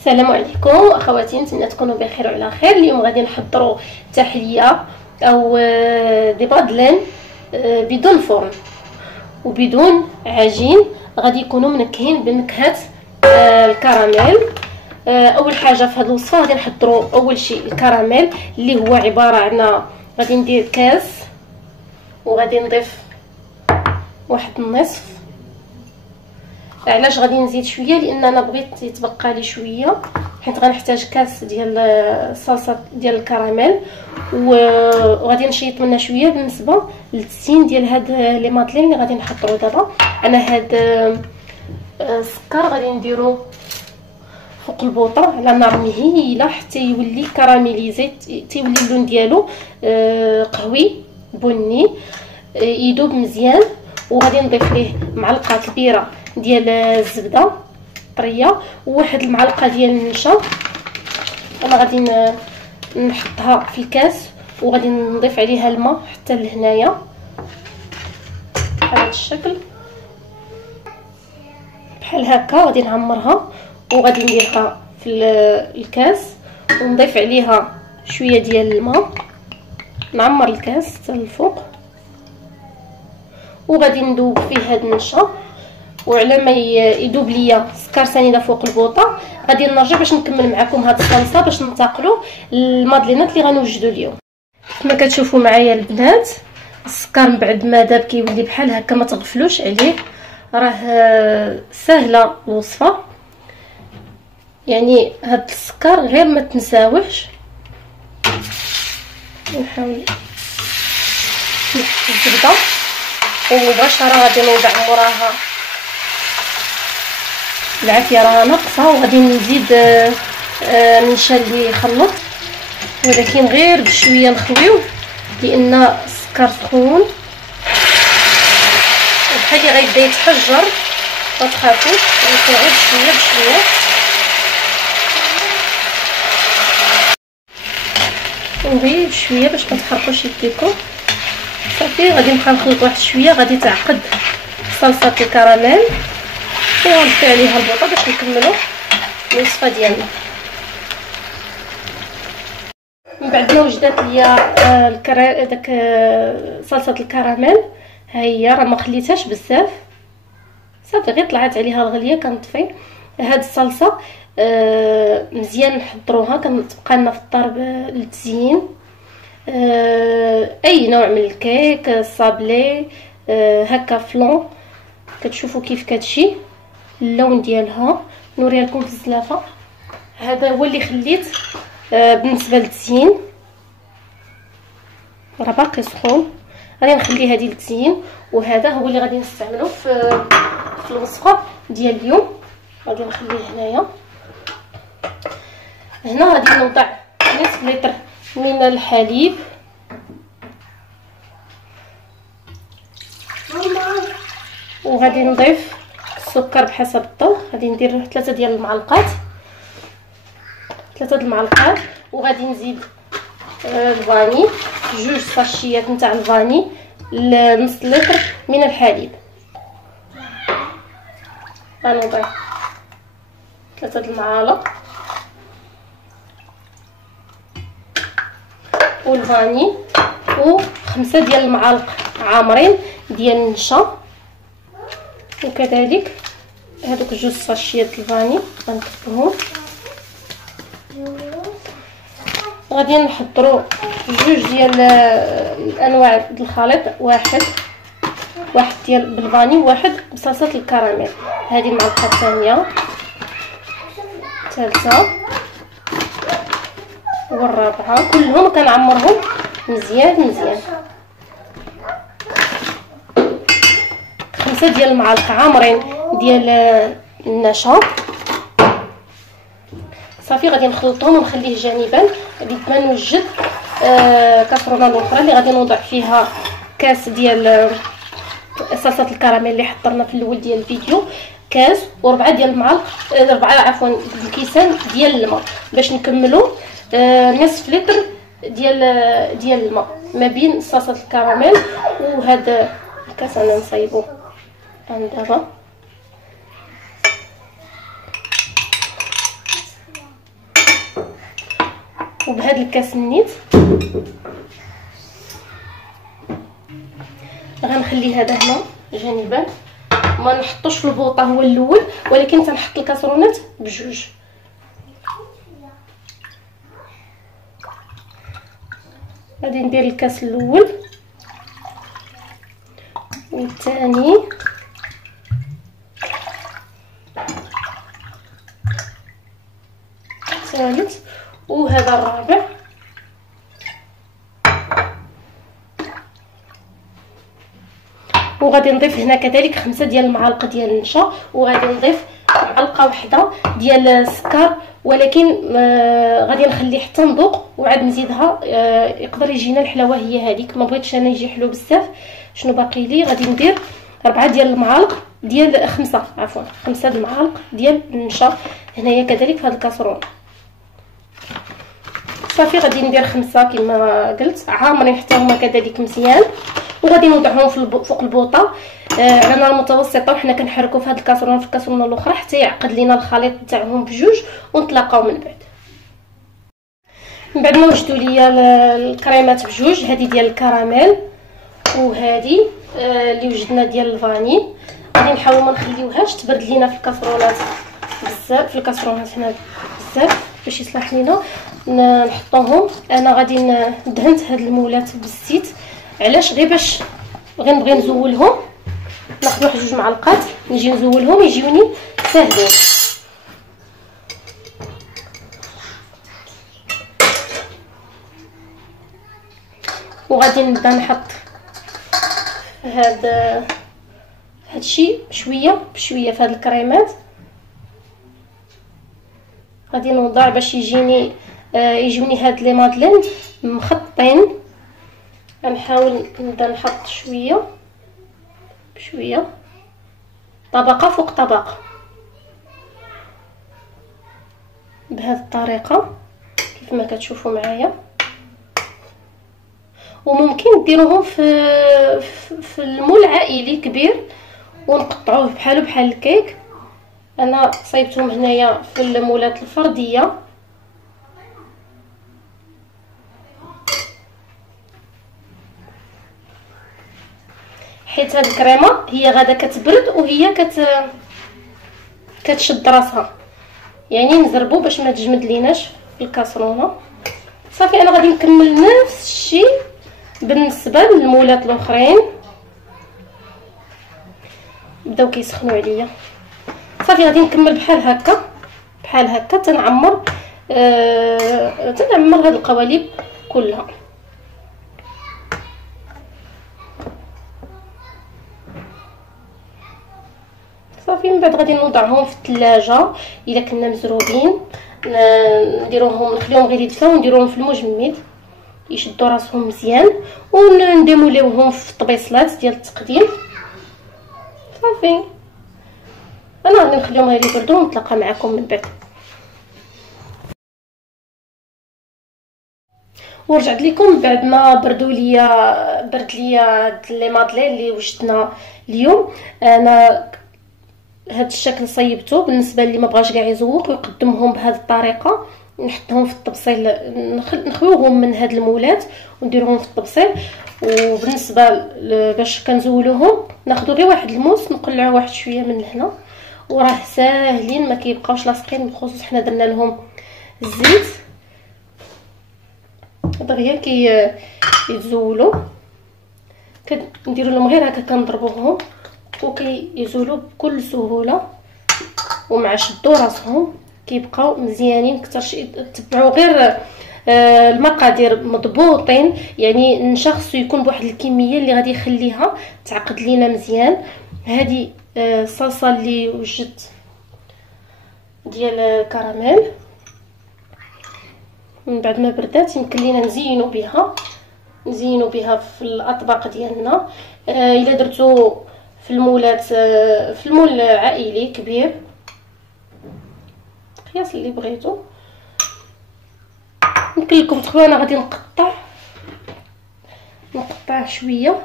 السلام عليكم اخواتي، نتمنى تكونوا بخير وعلى خير. اليوم غادي نحضروا تحليه او دي بادلين بدون فرن وبدون عجين. غادي يكونوا منكهين بنكهه الكراميل. اول حاجه في هذه الوصفه غادي نحضروا اول شيء الكراميل اللي هو عباره عن غادي ندير كاس وغادي نضيف واحد النصف. علاش غادي نزيد شويه؟ لان انا بغيت يتبقى لي شويه، حيت غنحتاج كاس ديال الصلصه ديال الكراميل وغادي نشيط منها شويه بالنسبه للتزيين ديال هاد لي مادلين اللي غادي نحضروا دابا. انا هاد السكر غادي نديرو فوق البوطه على نار مهيله حتى يولي كراميليزي، تيولي اللون ديالو قهوي بني، يذوب مزيان. وغادي نضيف ليه معلقه كبيره ديال الزبده طريه وواحد المعلقه ديال النشا. انا غادي نحطها في الكاس وغادي نضيف عليها الماء حتى لهنايا بهذا الشكل، بحال هكا. غادي نعمرها وغادي نديرها في الكاس ونضيف عليها شويه ديال الماء، نعمر الكاس حتى الفوق وغادي ندوب فيه هاد النشا. وعلى ما يذوب ليا السكر سنيده فوق البوطه غادي نرجع باش نكمل معكم هاد الصلصه باش ننتقلوا للمادلينات اللي غنوجدوا اليوم. كما كتشوفوا معايا البنات، السكر من بعد ما داب كيولي بحال هكا، ما تغفلوش عليه، راه سهله الوصفه. يعني هاد السكر غير ما تنساوهش. نحاول نحط الزبده ومباشره غادي نوضع موراها العافيه راه ناقصه، وغادي نزيد النشا اللي يخلط، ولكن غير بشويه نخويوه لان السكر سخون وبحال اللي غيبدا يتحجر. ما تخافوش، غيكون غير بشويه بشويه. وغير بشويه باش ما تحرقوش يديكم. صافي غادي نبقى نخلط واحد شويه، غادي تعقد صلصه الكراميل ونضيف عليها البوطه باش نكملوا الوصفه ديالنا. من بعد ما وجدات ليا داك صلصه الكراميل، ها هي راه ما خليتهاش بزاف، صافي غير طلعت عليها الغليه. كنطفي هاد الصلصه مزيان نحضروها، كتبقى لنا في الدار للتزيين اي نوع من الكيك، الصابلي هكا فلون. كتشوفوا كيف كتجي اللون ديالها. نوريها لكم في الزلافه. هذا هو اللي خليت بالنسبه للتزيين، راه باقي سخون. غادي نخلي هذه للتزيين، وهذا هو اللي غادي نستعملو في الوصفه ديال اليوم. غادي نخليه هنايا. هنا غادي نوضع نصف لتر من الحليب، وغادي نضيف السكر بحسب الذوق. غادي ندير 3 ديال المعلقات، 3 د المعلقات. وغادي نزيد الفاني، 2 ساشيات نتاع الفاني لنص لتر من الحليب. غنوضع 3 د المعالق والفاني و5 ديال المعالق عامرين ديال النشا، وكذلك هذوك 2 ساشيات الفاني غنكبهم. غادي نحضروا 2 ديال الانواع د الخليط، واحد ديال بالفاني وواحد بصلصه الكراميل. هذه المعلقه الثانيه، الثالثه والرابعه، كلهم كنعمرهم مزيان. 5 ديال المعالق عامرين ديال النشا. صافي غادي نخلطهم ونخليه جانبا. غادي نوجد كاسرونه الاخرى اللي غادي نوضع فيها كاس ديال صلصه الكراميل اللي حضرنا في الاول ديال الفيديو، كاس و4 ديال المعالق، 4 الكيسان ديال الماء باش نكملوا نصف لتر ديال الماء ما بين صلصه الكراميل وهذا الكاس. انا نصايبو دابا وبهذا الكاس النيت غنخلي هذا هنا جانبا، ما نحطوش في البوطه هو الاول، ولكن تنحط الكاسرونات بجوج. غادي ندير الكاس الاول والثاني الثالث وهذا الرابع. وغادي نضيف هنا كذلك 5 ديال المعالق ديال النشا، وغادي نضيف معلقه واحده ديال السكر، ولكن غادي نخلي حتى نذوق وعاد نزيدها. يقدر يجينا الحلاوه هي هذيك، ما بغيتش انا يجي حلو بزاف. شنو باقي لي؟ غادي ندير 4 ديال المعالق ديال 5 المعالق ديال النشا هنايا كذلك في هذه الكاسرونه. صافي غادي ندير 5 كما قلت عامرين حتى هما كذلك مزيان، وغادي نوضعهم فوق البوطه على نار متوسطه، وحنا كنحركوا في هذه الكاسرونه في الكاسرونه الاخرى حتى يعقد لينا الخليط تاعهم بجوج، ونتلاقاو من بعد ما وجدوا ليا الكريمات بجوج. هذه ديال الكراميل وهذه اللي وجدنا ديال الفاني. غادي نحاول ما نخليوهاش تبرد لينا في الكاسرونات بزاف، في الكاسرونات هنا بزاف باش يصلح لينا. نحطوهم. انا غادي دهنت هاد المولات بالزيت، علاش؟ غير باش نبغي نزولهم، ناخذ واحد 2 معلقات نجي نزولهم يجيوني ساهلين. وغادي نبدا نحط هادشي شويه بشويه في هاد الكريمات. غادي نوضع باش يجوني هاد لي مادلين مخطين. غنحاول نبدا نحط شويه بشويه، طبقه فوق طبقه، بهذه الطريقه كيف ما كتشوفوا معايا. وممكن ديروهم في المول عائلي كبير ونقطعوه بحال الكيك. انا صايبتهم هنايا في المولات الفرديه. حيت هاد الكريمه هي غادا كتبرد وهي كتشد راسها، يعني نزربو باش ما تجمد ليناش في الكاسرونه. صافي انا غادي نكمل نفس الشيء بالنسبه للمولات الاخرين. بداو كيسخنوا عليا. صافي غادي نكمل بحال هكا تنعمر هاد القوالب كلها. صافي من بعد غادي نوضعهم في الثلاجه الا كنا مزروبين، نديروهم نخليهم غير يدفاو ونديروهم في المجمد يشدوا راسهم مزيان، ونديموليوهم في الطبيصلات ديال التقديم. صافي انا غادي نخليهم غير يبردوا ونتلاقى معكم من بعد. ورجعت لكم بعد ما برد ليا لي مادلين اللي وجدنا اليوم. انا هذا الشكل صيبته بالنسبه اللي ما بغاش كاع يزوق ويقدمهم بهذه الطريقه. نحطهم في الطبسيل، نخويوهم من هاد المولات ونديرهم في الطبسيل. وبالنسبه باش كنزولوهم ناخذ غير واحد الموس نقلعوا واحد شويه من هنا، وراه ساهلين ما كيبقاوش لاصقين، بخصوص حنا درنا لهم الزيت دغيا كيتزولوا. كنديروا لهم غير هكا كنضربوهم وكيزولوا بكل سهوله، ومع شدوا راسهم كيبقاو مزيانين. كترش تبعوا غير المقادير مضبوطين، يعني النشا خصو يكون بواحد الكميه اللي غادي يخليها تعقد لينا مزيان. هذه الصلصه اللي وجدت ديال الكراميل من بعد ما بردات يمكن لينا نزينوا بها في الاطباق ديالنا. الا درتو في المولات في المول عائلي كبير قياس اللي بغيتو يمكن لكم تخويا. انا غادي نقطع شويه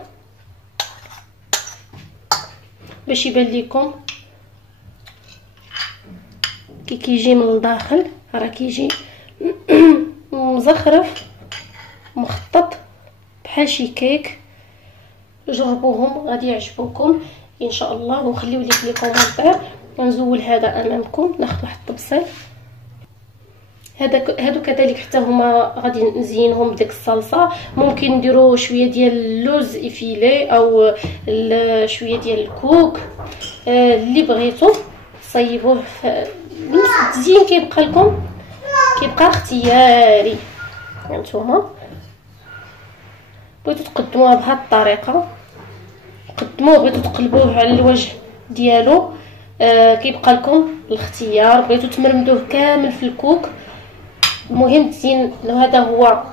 باش يبان لكم كيجي من الداخل، راه كيجي مزخرف مخطط بحال شي كيك. جربوهم غادي يعجبوكم ان شاء الله، وخليو لي في لي كومونتير. نزول هذا امامكم، ناخذ واحد الطبسيل. هادو كذلك حتى هما غادي نزينهم بديك الصلصه. ممكن نديروا شويه ديال اللوز افيلي او شويه ديال الكوك، اللي بغيتو صيبوه. التزيين كيبقى لكم، كيبقى اختياري. هانتوما بغيتو تقدموها بهاد الطريقه قدموه، بغيتو تقلبوه على الوجه ديالو كيبقى لكم الاختيار. بغيتو تمرمدوه كامل في الكوك، المهم تزين. هذا هو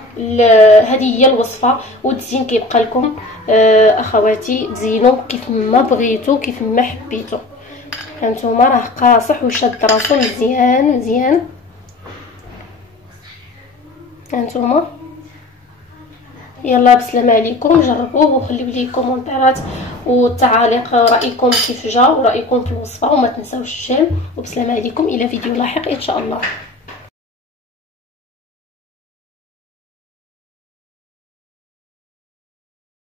هذه هي الوصفه، والتزيين كيبقى لكم اخواتي. تزينوا كيف ما بغيتو كيف ما حبيتو. هانتوما راه قاصح وشاد راسو مزيان مزيان. هانتوما يلا بسلامه عليكم، جربوه وخليو لي كومونتيرات والتعاليق رايكم كيف جا ورايكم في الوصفه، وما تنساوش الجيم. وبسلامه عليكم الى فيديو لاحق ان شاء الله.